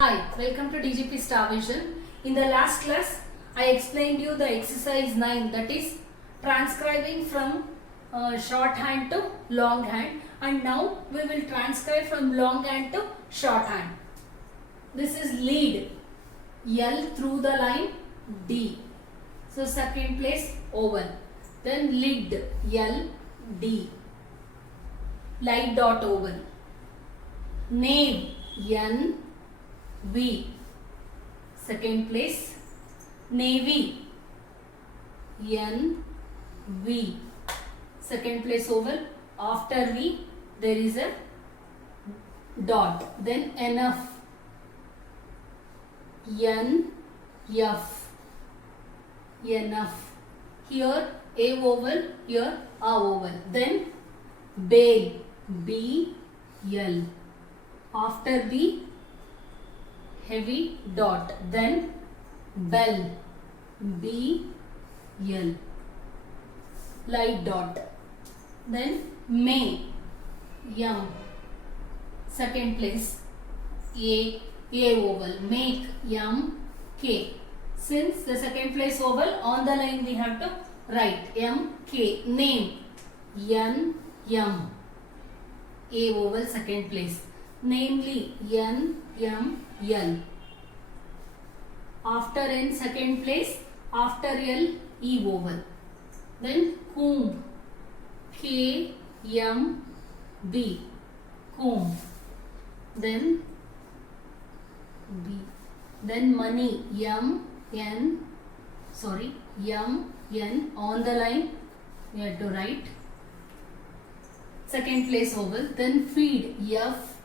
Hi, welcome to DGP Star Vision. In the last class, I explained you the exercise 9, that is transcribing from shorthand to longhand, and now we will transcribe from longhand to shorthand. This is lead, L through the line, D. So second place oval. Then lid, L, D. Light dot oval. Nave, N, V. Second place navy, N, V. Second place oval. After V there is a dot. Then enough, N, F. Enough. Here A vowel, here A vowel. Then bail, B, L. After B heavy dot. Then bell, B, L. Light dot. Then may, M. Second place A vowel. Make, M, K. Since the second place vowel on the line we have to write M, K. Name, N, M. A vowel second place. Namely, N, M, L. After N second place, after L, E vowel. Then comb, K, M, B. Comb. Then B. Then money, M, N on the line we have to write second place vowel. Then feed, F,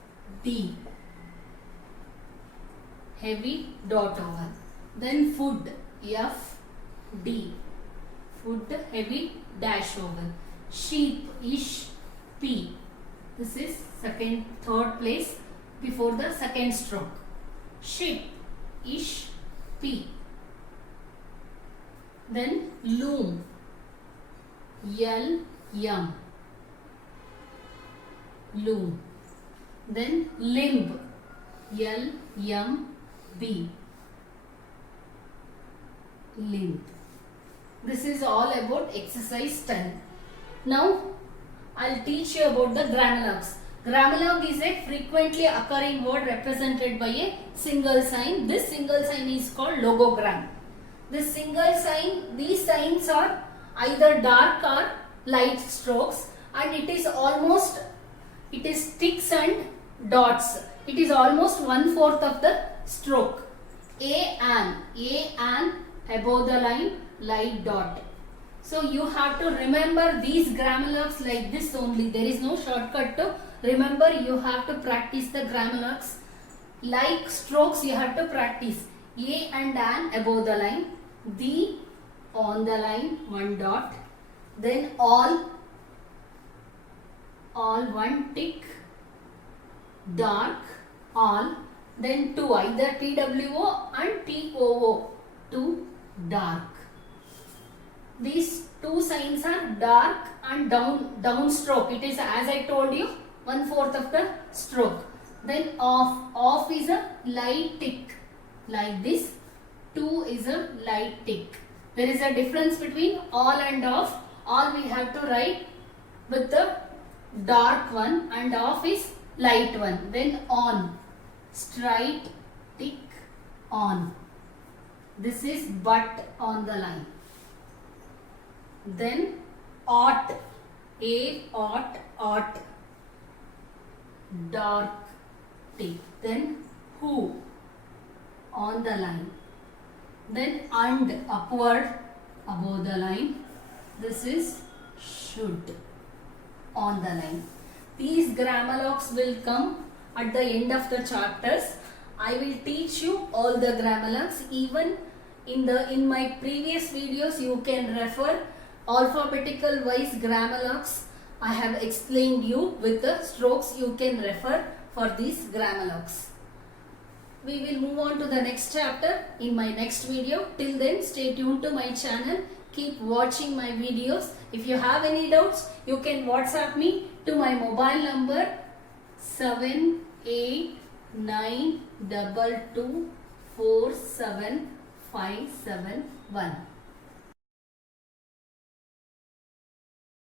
D. Heavy dot over. Then food, F, D. Food, heavy dash over. Sheep, ish, P. This is third place before the second stroke. Sheep, ish, P. Then loom, L, M. Loom. Then limb, L, M, B. Limb. This is all about exercise 10. Now I'll teach you about the grammalogues. Grammalogue is a frequently occurring word represented by a single sign. This single sign is called logogram. This single sign, these signs are either dark or light strokes, and it is ticks and dots. It is almost 1/4 of the stroke. A and above the line, light dot. So you have to remember these grammalogues like this only. There is no shortcut to remember. You have to practice the grammalogues. Like strokes you have to practice. A and an above the line. The on the line, one dot. Then all one tick. Dark, all. Then two, either TWO and TOO. Two, dark. These two signs are dark and down stroke. It is, as I told you, 1/4 of the stroke. Then off is a light tick like this. 2 is a light tick. There is a difference between all and off. All we have to write with the dark one and off is light one. Then on, straight tick, on. This is but on the line. Then ought, ought, dark tick. Then who, on the line. Then and, upward, above the line. This is should, on the line. These grammalogues will come at the end of the chapters. I will teach you all the grammalogues. Even in my previous videos you can refer alphabetical wise grammalogues. I have explained you with the strokes. You can refer for these grammalogues. We will move on to the next chapter in my next video. Till then, stay tuned to my channel. Keep watching my videos. If you have any doubts, you can WhatsApp me to my mobile number 789 9 2 2 4 7 5 7 1.